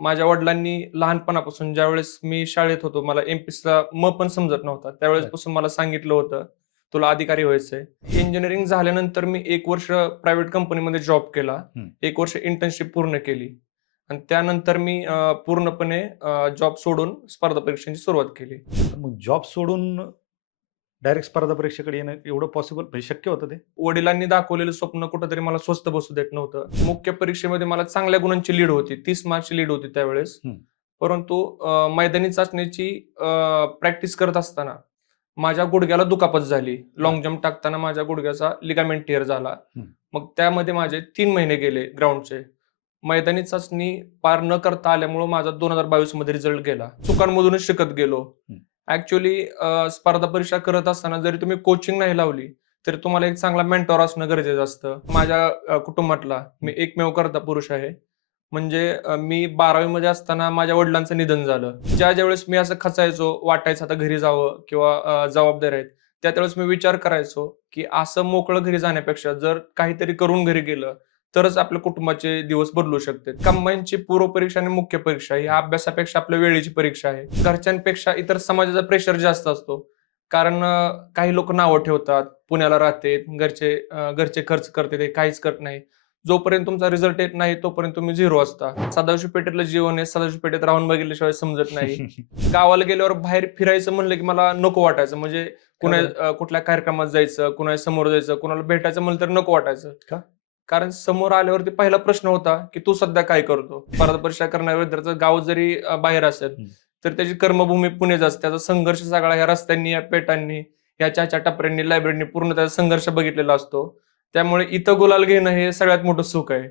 माझ्या वडिलांनी लहानपणापासून ज्यावेळेस मी शाळेत होतो, मला एमपीएससीचा पण समजत नव्हता. बरं. त्यावेळेसपासून मला सांगितलं होतं, "तुला अधिकारी व्हायचंय." इंजिनिअरिंग झाल्यानंतर मी 1 वर्ष प्रायव्हेट कंपनीमध्ये जॉब केला. हं. 1 वर्ष इंटर्नशिप पूर्ण केली आणि त्यानंतर मी पूर्णपणे जॉब सोडून स्पर्धा परीक्षांची सुरुवात केली. तर मग जॉब सोडून डायरेक्ट स्पर्धा परीक्षेकडे येणं एवढं पॉसिबल म्हणजे शक्य होतं ते? वडिलांनी दाखवलेलं स्वप्न कुठेतरी मला स्वस्थ बसू देत नव्हतं. मुख्य परीक्षेमध्ये मला चांगल्या गुणांची लीड होती. 30 मार्कची लीड होती त्यावेळेस. हं. परंतु मैदानी चाचणीची प्रॅक्टिस करत असताना माझ्या गुडघ्याला दुखापत झाली. बरं. लाँग जंप टाकताना माझ्या गुडघ्याचा लिगामेंट टिअर झाला. हं. मग त्यामध्ये माझे 3 महिने गेले ग्राउंडचे. मैदानी चाचणी पार न करता आल्यामुळं माझा 2022 मध्ये रिझल्ट गेला. चुकांमधूनच शिकत गेलो. हं. ॲक्चुअली स्पर्धा परीक्षा करत असताना जरी तुम्ही कोचिंग नाही लावली, तरी तुम्हाला एक चांगला मेंटॉर असणं गरजेचं असतं. माझ्या कुटुंबातला मी एकमेव कर्ता पुरुष आहे. म्हणजे मी 12वी मध्ये असताना माझ्या वडिलांचं निधन झालं. ज्यावेळेस मी असं खचायचो, वाटायचं आता घरी जावं किंवा जबाबदाऱ्या आहेत. त्यावेळेस मी विचार करायचो, की असं मोकळं घरी जाण्यापेक्षा जर काहीतरी करून घरी गेलं, तरच आपल्या कुटुंबाचे दिवस बदलू शकतात. कंबाईनची पूर्वपरीक्षा आणि मुख्य परीक्षा ही अभ्यासापेक्षा आपल्या वेळेची परीक्षा आहे. घरच्यांपेक्षा इतर समाजाचा प्रेशर जास्त असतो. कारण काही लोक नावं ठेवतात, पुण्याला राहते, घरचे खर्च करते, काहीच करत नाही. जोपर्यंत तुमचा रिझल्ट येत नाही, तोपर्यंत तुम्ही झिरो असता. सदाशिव पेठेतलं जीवन आहे, सदाशिव पेठेत राहून बघितल्याशिवाय समजत नाही. गावाला गेल्यावर बाहेर फिरायचं म्हणलं की मला नको वाटायचं. म्हणजे का बरं? कुठल्या कार्यक्रमात जायचं, कुणा समोर जायचं, कुणाला भेटायचं म्हणलं तर नको वाटायचं. का? कारण समोर आल्यावरती पहिला प्रश्न होता, की तू सध्या काय करतो? स्पर्धा परीक्षा करणाऱ्या विद्यार्थ्याचं गाव जरी बाहेर असेल, हं. तर त्याची कर्मभूमी पुणेच असते. त्याचा संघर्ष सगळा ह्या रस्त्यांनी, या पेटांनी, या चहाच्या टपऱ्यांनी, लायब्ररीनी पूर्ण त्याचा संघर्ष बघितलेला असतो. त्यामुळे इथं गुलाल घेणं हे सगळ्यात मोठं सुख आहे.